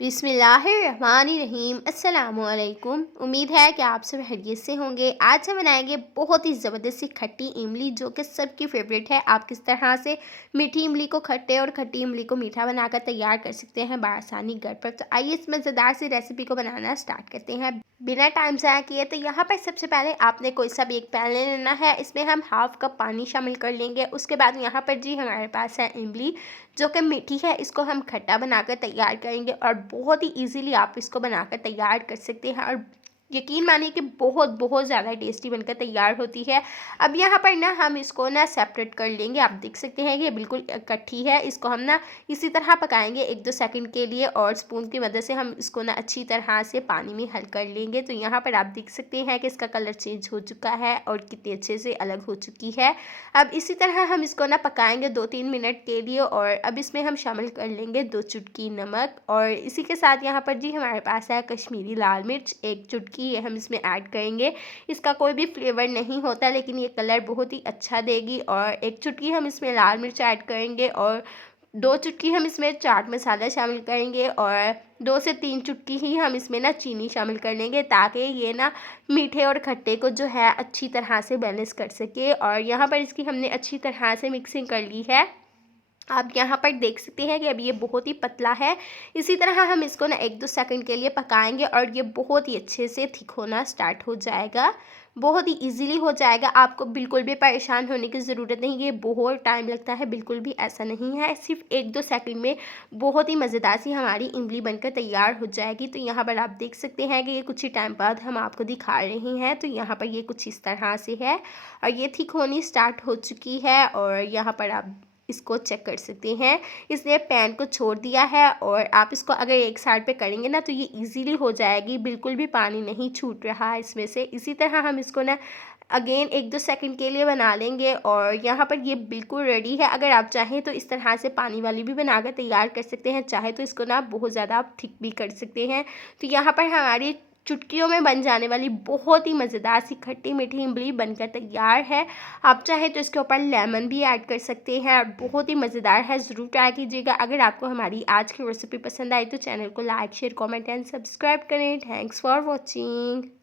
बिस्मिल्लाहिर्रहमानिर्रहीम अस्सलामुअलैकुम। उम्मीद है कि आप सब खैरियत से होंगे। आज हम बनाएंगे बहुत ही ज़बरदस्त सी खट्टी इमली, जो कि सबकी फेवरेट है। आप किस तरह से मीठी इमली को खट्टे और खट्टी इमली को मीठा बनाकर तैयार कर सकते हैं बआसानी घर पर। तो आइए इस मज़ेदार सी रेसिपी को बनाना स्टार्ट करते हैं बिना टाइम ज़ाया किए। तो यहाँ पर सबसे पहले आपने कोई सा भी एक पैन ले लेना है। इसमें हम हाफ़ कप पानी शामिल कर लेंगे। उसके बाद यहाँ पर जी हमारे पास है इमली, जो कि मीठी है। इसको हम खट्टा बनाकर तैयार करेंगे और बहुत ही इजीली आप इसको बनाकर तैयार कर सकते हैं और यकीन मानिए कि बहुत बहुत ज़्यादा टेस्टी बनकर तैयार होती है। अब यहाँ पर ना हम इसको ना सेपरेट कर लेंगे। आप देख सकते हैं कि ये बिल्कुल इकट्ठी है। इसको हम ना इसी तरह पकाएंगे 1-2 सेकंड के लिए और स्पून की मदद से हम इसको ना अच्छी तरह से पानी में हल कर लेंगे। तो यहाँ पर आप देख सकते हैं कि इसका कलर चेंज हो चुका है और कितने अच्छे से अलग हो चुकी है। अब इसी तरह हम इसको ना पकाएंगे 2-3 मिनट के लिए और अब इसमें हम शामिल कर लेंगे 2 चुटकी नमक और इसी के साथ यहाँ पर जी हमारे पास है कश्मीरी लाल मिर्च 1 चुटकी, ये हम इसमें ऐड करेंगे। इसका कोई भी फ्लेवर नहीं होता, लेकिन ये कलर बहुत ही अच्छा देगी। और 1 चुटकी हम इसमें लाल मिर्च ऐड करेंगे और 2 चुटकी हम इसमें चाट मसाला शामिल करेंगे और 2 से 3 चुटकी ही हम इसमें ना चीनी शामिल कर लेंगे, ताकि ये ना मीठे और खट्टे को जो है अच्छी तरह से बैलेंस कर सके। और यहाँ पर इसकी हमने अच्छी तरह से मिक्सिंग कर ली है। आप यहाँ पर देख सकते हैं कि अभी ये बहुत ही पतला है। इसी तरह हम इसको ना 1-2 सेकंड के लिए पकाएंगे और ये बहुत ही अच्छे से थिक होना स्टार्ट हो जाएगा। बहुत ही इजीली हो जाएगा। आपको बिल्कुल भी परेशान होने की ज़रूरत नहीं, ये बहुत टाइम लगता है, बिल्कुल भी ऐसा नहीं है। सिर्फ 1-2 सेकंड में बहुत ही मज़ेदार सी हमारी इमली बनकर तैयार हो जाएगी। तो यहाँ पर आप देख सकते हैं कि ये कुछ ही टाइम बाद हम आपको दिखा रहे हैं। तो यहाँ पर ये कुछ इस तरह से है और ये थिक होनी स्टार्ट हो चुकी है और यहाँ पर आप इसको चेक कर सकते हैं। इसने पैन को छोड़ दिया है और आप इसको अगर एक साइड पे करेंगे ना तो ये इजीली हो जाएगी, बिल्कुल भी पानी नहीं छूट रहा है इसमें से। इसी तरह हम इसको ना अगेन 1-2 सेकंड के लिए बना लेंगे और यहाँ पर ये बिल्कुल रेडी है। अगर आप चाहें तो इस तरह से पानी वाली भी बनाकर तैयार कर सकते हैं, चाहे तो इसको ना बहुत ज़्यादा आप थिक भी कर सकते हैं। तो यहाँ पर हमारी चुटकियों में बन जाने वाली बहुत ही मज़ेदार सी खट्टी मीठी इमली बनकर तैयार है। आप चाहे तो इसके ऊपर लेमन भी ऐड कर सकते हैं। बहुत ही मज़ेदार है, ज़रूर ट्राई कीजिएगा। अगर आपको हमारी आज की रेसिपी पसंद आई तो चैनल को like share comment and subscribe करें। Thanks for watching.